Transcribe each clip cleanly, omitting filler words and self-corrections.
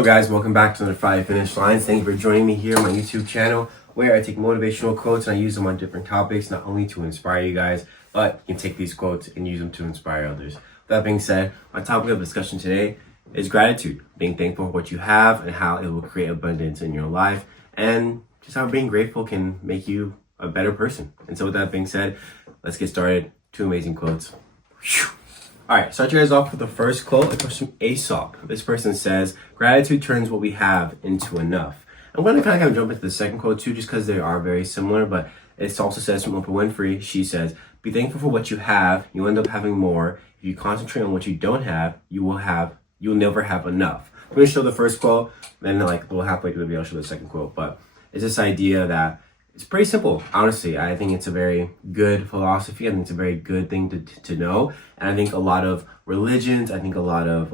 up, guys? Welcome back to another Friday Finish Lines. Thank you for joining me here on my YouTube channel, where I take motivational quotes and I use them on different topics, not only to inspire you guys, but you can take these quotes and use them to inspire others. With that being said, my topic of discussion today is gratitude, being thankful for what you have and how it will create abundance in your life, and just how being grateful can make you a better person. And so with that being said, let's get started. Two amazing quotes. Whew. All right, start you guys off with the first quote. It comes from Aesop. This person says, gratitude turns what we have into enough. I'm going to kind of jump into the second quote too, just because they are very similar, but it also says from Oprah Winfrey. She says, be thankful for what you have. You end up having more. If you concentrate on what you don't have, you'll never have enough. I'm going to show the first quote, then like a little halfway through the video, I'll show the second quote. But it's this idea that it's pretty simple. Honestly, I think it's a very good philosophy. I think it's a very good thing to know. And I think a lot of religions, I think a lot of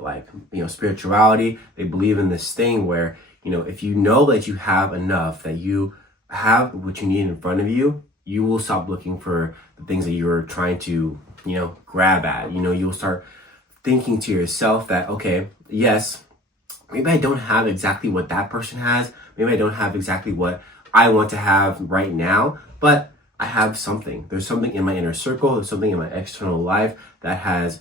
spirituality, they believe in this thing where, if you know that you have enough, that you have what you need in front of you, you will stop looking for the things that you're trying to, grab at. You'll start thinking to yourself that, okay, yes, maybe I don't have exactly what that person has. Maybe I don't have exactly what I want to have right now, but I have something. There's something in my inner circle. There's something in my external life that has,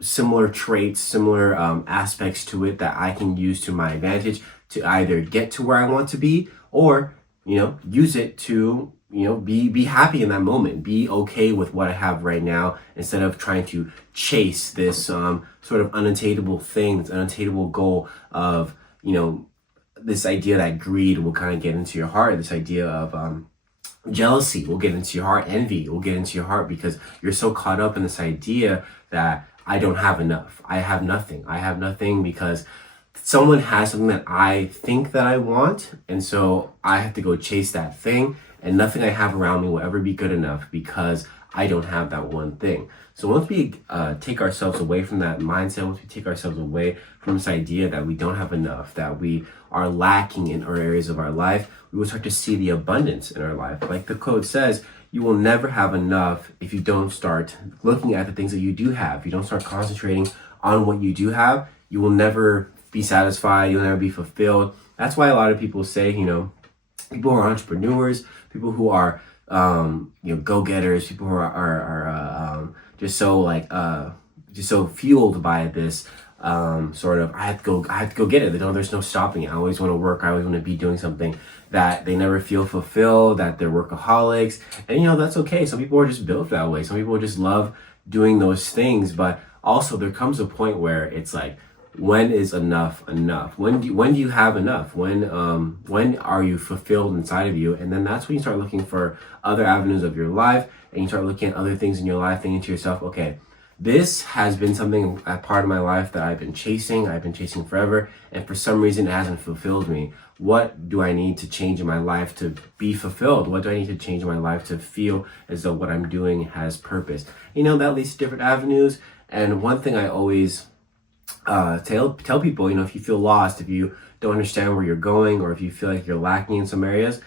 similar traits, similar aspects to it that I can use to my advantage to either get to where I want to be or, use it to, be happy in that moment, be okay with what I have right now instead of trying to chase this sort of unattainable thing, this unattainable goal of, this idea that greed will kind of get into your heart, this idea of jealousy will get into your heart, envy will get into your heart because you're so caught up in this idea that I don't have enough. I have nothing because someone has something that I think that I want, and so I have to go chase that thing, and nothing I have around me will ever be good enough because I don't have that one thing. So once we take ourselves away from that mindset, once we take ourselves away from this idea that we don't have enough, that we are lacking in our areas of our life, we will start to see the abundance in our life. Like the quote says, you will never have enough if you don't start looking at the things that you do have. If you don't start concentrating on what you do have, you will never be satisfied. You'll never be fulfilled. That's why a lot of people say, people who are entrepreneurs, people who are go-getters, people who are just so fueled by this sort of I have to go get it. There's no stopping it. I always want to work. I always want to be doing something, that they never feel fulfilled, that they're workaholics. And that's okay. Some people are just built that way. Some people just love doing those things. But also there comes a point where it's like, when is enough enough? When do you have enough? When are you fulfilled inside of you? And then that's when you start looking for other avenues of your life, and you start looking at other things in your life, thinking to yourself, okay, this has been something, a part of my life that I've been chasing forever, and for some reason it hasn't fulfilled me. What do I need to change in my life to be fulfilled? What do I need to change in my life to feel as though what I'm doing has purpose? That leads to different avenues. And one thing I always tell people, if you feel lost, if you don't understand where you're going, or if you feel like you're lacking in some areas,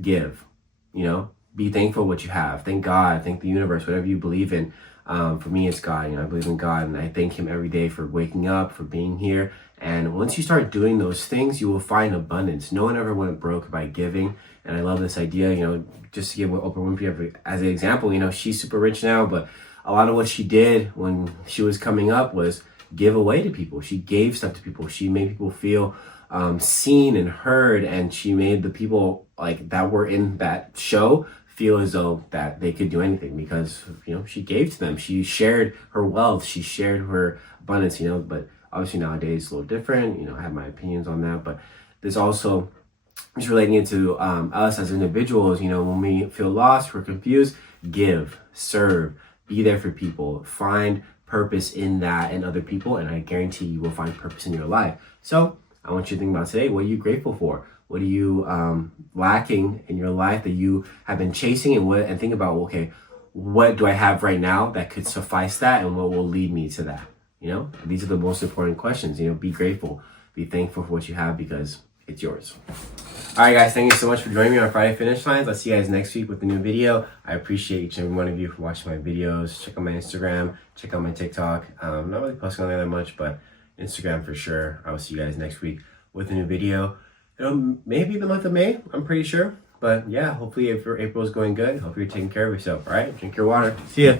give. Be thankful for what you have. Thank God, thank the universe, whatever you believe in. For me, it's God. I believe in God, and I thank Him every day for waking up, for being here. And once you start doing those things, you will find abundance. No one ever went broke by giving. And I love this idea, just to give Oprah Winfrey as an example, she's super rich now, but a lot of what she did when she was coming up was give away to people. She gave stuff to people. She made people feel seen and heard, and she made the people that were in that show feel as though that they could do anything because she gave to them. She shared her wealth. She shared her abundance. But obviously nowadays it's a little different. I have my opinions on that, but there's also just relating it to us as individuals. When we feel lost, we're confused, give, serve, be there for people, find purpose in that and other people, and I guarantee you will find purpose in your life. So I want you to think about today, what are you grateful for? What are you lacking in your life that you have been chasing, and think about, okay, what do I have right now that could suffice that, and what will lead me to that? These are the most important questions. Be grateful, be thankful for what you have because it's yours. All right, guys, thank you so much for joining me on Friday Finish Lines. I'll see you guys next week with a new video. I appreciate each and every one of you for watching my videos. Check out my Instagram, check out my TikTok. I'm not really posting on there that much, but Instagram for sure. I will see you guys next week with a new video. It'll maybe the month of May, I'm pretty sure. But yeah, hopefully if your April is going good, hopefully you're taking care of yourself. All right, drink your water. See ya.